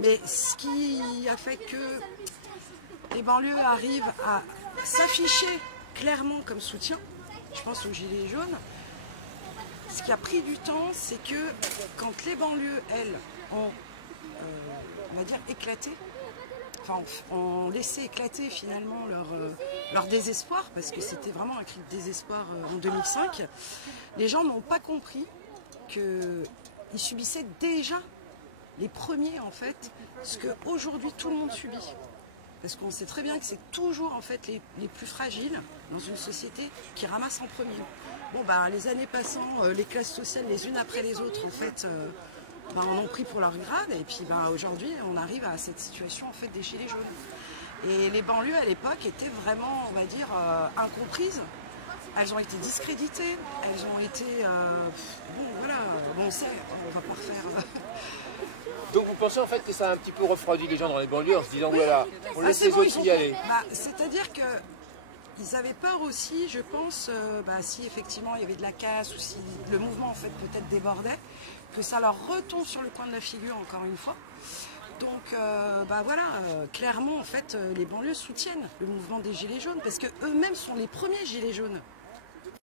Mais ce qui a fait que les banlieues arrivent à s'afficher clairement comme soutien, je pense aux Gilets jaunes, ce qui a pris du temps, c'est que quand les banlieues, elles, ont, on va dire, éclaté, enfin, ont laissé éclater finalement leur désespoir, parce que c'était vraiment un cri de désespoir en 2005, les gens n'ont pas compris qu'ils subissaient déjà les premiers, en fait, ce qu'aujourd'hui tout le monde subit. Parce qu'on sait très bien que c'est toujours en fait les plus fragiles dans une société qui ramassent en premier. Bon, bah, les années passant, les classes sociales les unes après les autres en fait, bah, en ont pris pour leur grade, et puis bah, aujourd'hui on arrive à cette situation en fait des gilets jaunes. Et les banlieues à l'époque étaient vraiment, on va dire, incomprises. Elles ont été discréditées, elles ont été... bon voilà, bon on sait, on va pas refaire... Donc vous pensez en fait que ça a un petit peu refroidi les gens dans les banlieues en se disant voilà, on laisse les autres y aller. Bah, c'est-à-dire qu'ils avaient peur aussi, je pense, bah, si effectivement il y avait de la casse ou si le mouvement en fait peut-être débordait, que ça leur retombe sur le coin de la figure encore une fois. Donc bah voilà, clairement en fait les banlieues soutiennent le mouvement des Gilets jaunes parce qu'eux-mêmes sont les premiers Gilets jaunes.